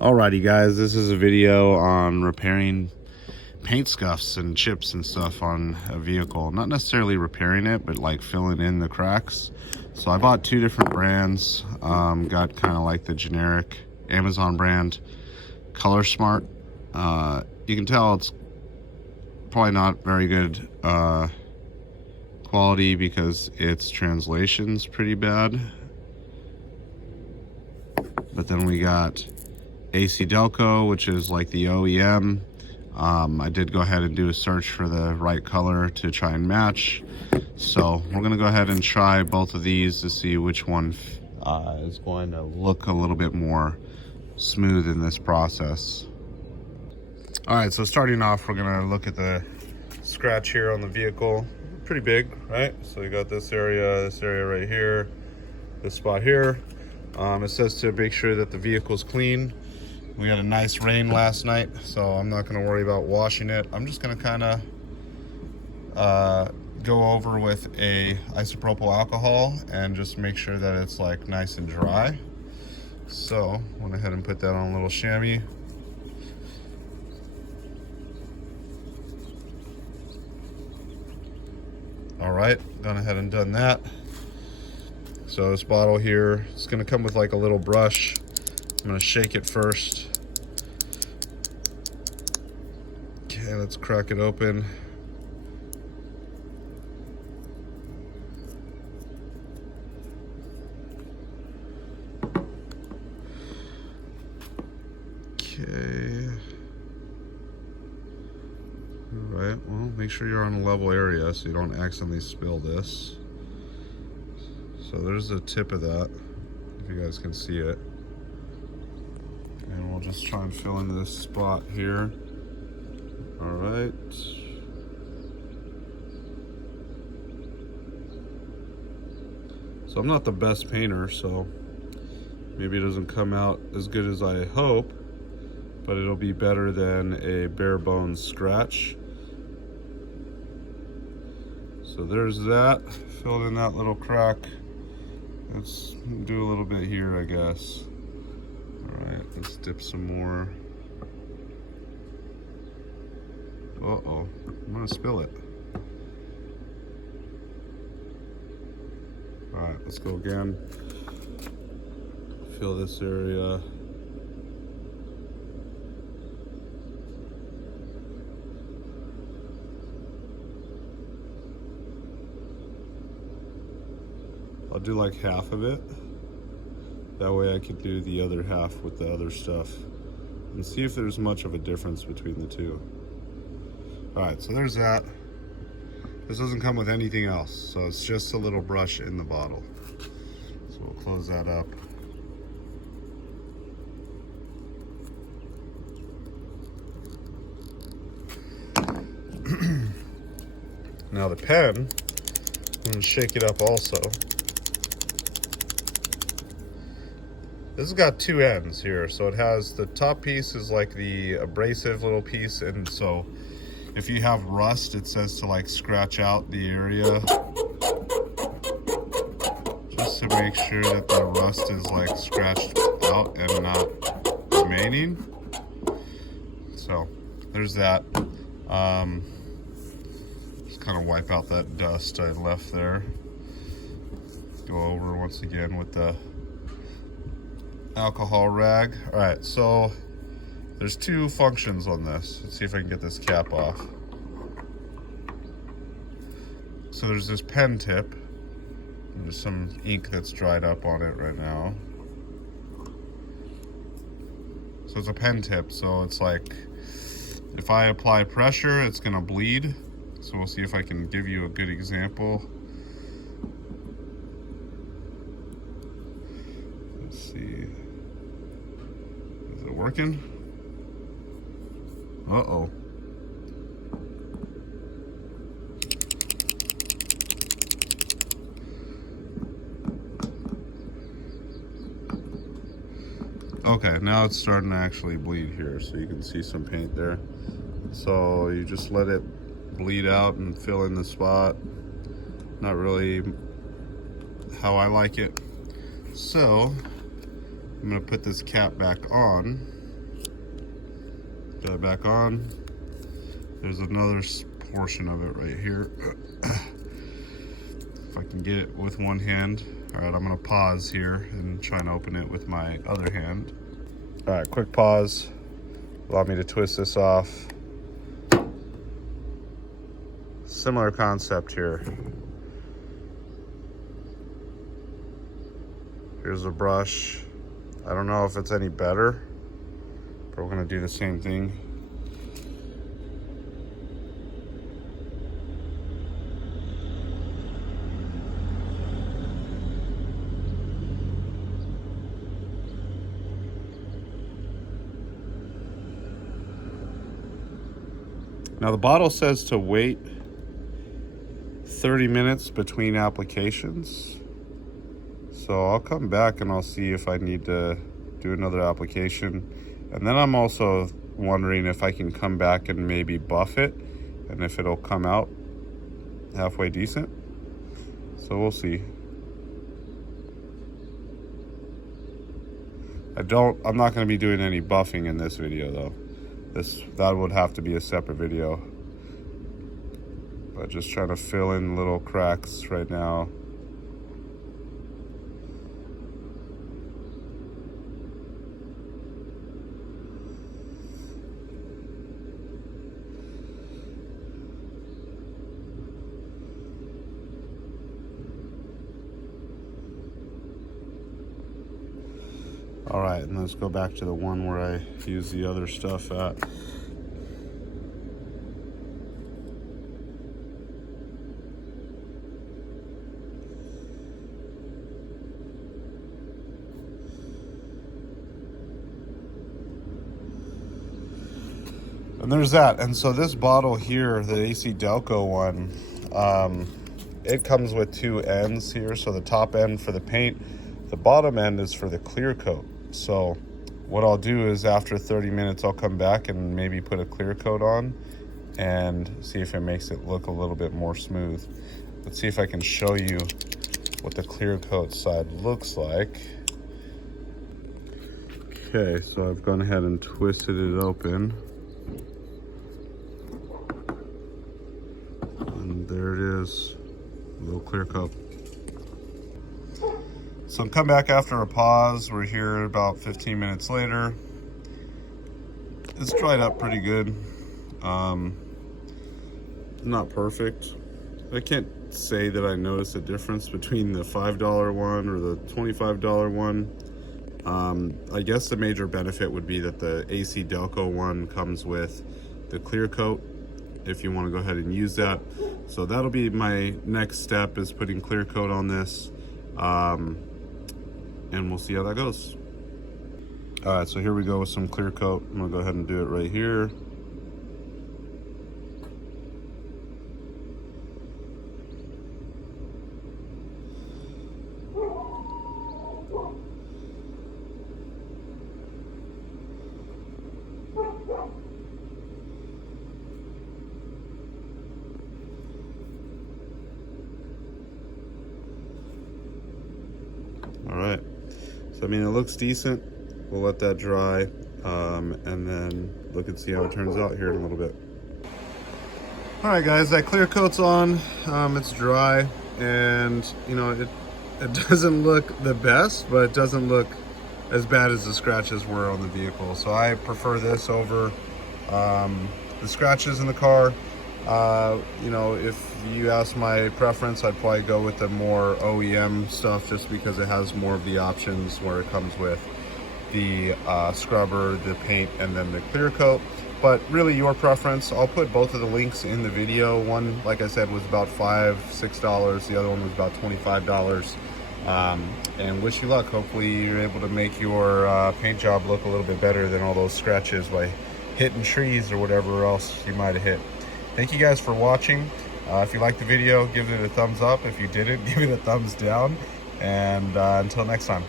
Alrighty guys, this is a video on repairing paint scuffs and chips and stuff on a vehicle. Not necessarily repairing it, but like filling in the cracks. So I bought two different brands. Got kind of like the generic Amazon brand, Color Smart. You can tell it's probably not very good quality because its translation's pretty bad. But then we got AC Delco, which is like the OEM. I did go ahead and do a search for the right color to try and match. So we're gonna go ahead and try both of these to see which one is going to look a little bit more smooth in this process. All right, so starting off, we're gonna look at the scratch here on the vehicle. Pretty big, right? So you got this area right here, this spot here. It says to make sure that the vehicle's clean. We had a nice rain last night, so I'm not gonna worry about washing it. I'm just gonna kinda go over with a isopropyl alcohol and just make sure that it's like nice and dry. So went ahead and put that on a little chamois. All right, gone ahead and done that. So this bottle here, it's gonna come with like a little brush. I'm gonna shake it first. Okay, let's crack it open. Okay. All right, well, make sure you're on a level area so you don't accidentally spill this. So there's the tip of that, if you guys can see it. And we'll just try and fill in this spot here. All right. So I'm not the best painter, so maybe it doesn't come out as good as I hope, but it'll be better than a bare bones scratch. So there's that, filled in that little crack. Let's do a little bit here, I guess. All right, let's dip some more. Uh-oh, I'm gonna spill it. All right, let's go again. Fill this area. I'll do like half of it. That way I can do the other half with the other stuff and see if there's much of a difference between the two. All right, so there's that. This doesn't come with anything else, so it's just a little brush in the bottle. So we'll close that up. Now the pen, I'm gonna shake it up also. This has got two ends here, so it has the top piece is like the abrasive little piece, and so if you have rust, it says to like scratch out the area just to make sure that the rust is like scratched out and not remaining. So there's that. Just kind of wipe out that dust I left there. Go over once again with the alcohol rag. All right, so there's two functions on this. Let's see if I can get this cap off. So there's this pen tip. There's some ink that's dried up on it right now. So it's a pen tip, so it's like if I apply pressure, it's gonna bleed. So we'll see if I can give you a good example. Let's see. Is it working? Uh-oh. Okay, now it's starting to actually bleed here, so you can see some paint there. So you just let it bleed out and fill in the spot. Not really how I like it. So I'm gonna put this cap back on. Put that back on. There's another portion of it right here. If I can get it with one hand. All right, I'm gonna pause here and try and open it with my other hand. All right, quick pause. Allow me to twist this off. Similar concept here. Here's a brush. I don't know if it's any better, but we're gonna do the same thing. Now the bottle says to wait 30 minutes between applications. So I'll come back and I'll see if I need to do another application. And then I'm also wondering if I can come back and maybe buff it and if it'll come out halfway decent. So we'll see. I'm not going to be doing any buffing in this video though. That would have to be a separate video. But just trying to fill in little cracks right now. All right, and let's go back to the one where I use the other stuff at. And there's that. And so this bottle here, the AC Delco one, it comes with two ends here. So the top end for the paint, the bottom end is for the clear coat. So what I'll do is after 30 minutes, I'll come back and maybe put a clear coat on and see if it makes it look a little bit more smooth. Let's see if I can show you what the clear coat side looks like. Okay, so I've gone ahead and twisted it open. And there it is, a little clear coat. So I'm coming back after a pause. We're here about 15 minutes later. It's dried up pretty good. Not perfect. I can't say that I noticed a difference between the $5 one or the $25 one. I guess the major benefit would be that the AC Delco one comes with the clear coat if you want to go ahead and use that. So that'll be my next step, is putting clear coat on this. And we'll see how that goes. All right, so here we go with some clear coat. I'm gonna go ahead and do it right here. All right, so I mean, it looks decent. We'll let that dry and then look and see how it turns out here in a little bit. All right, guys, that clear coat's on. It's dry, and you know, it doesn't look the best, but it doesn't look as bad as the scratches were on the vehicle. So I prefer this over the scratches in the car. You know, if you ask my preference, I'd probably go with the more OEM stuff, just because it has more of the options where it comes with the scrubber, the paint, and then the clear coat. But really your preference. I'll put both of the links in the video. One, like I said, was about $5-6. The other one was about $25. And wish you luck. Hopefully you're able to make your paint job look a little bit better than all those scratches by hitting trees or whatever else you might have hit. Thank you guys for watching. If you liked the video, give it a thumbs up. If you didn't, give it a thumbs down. And until next time.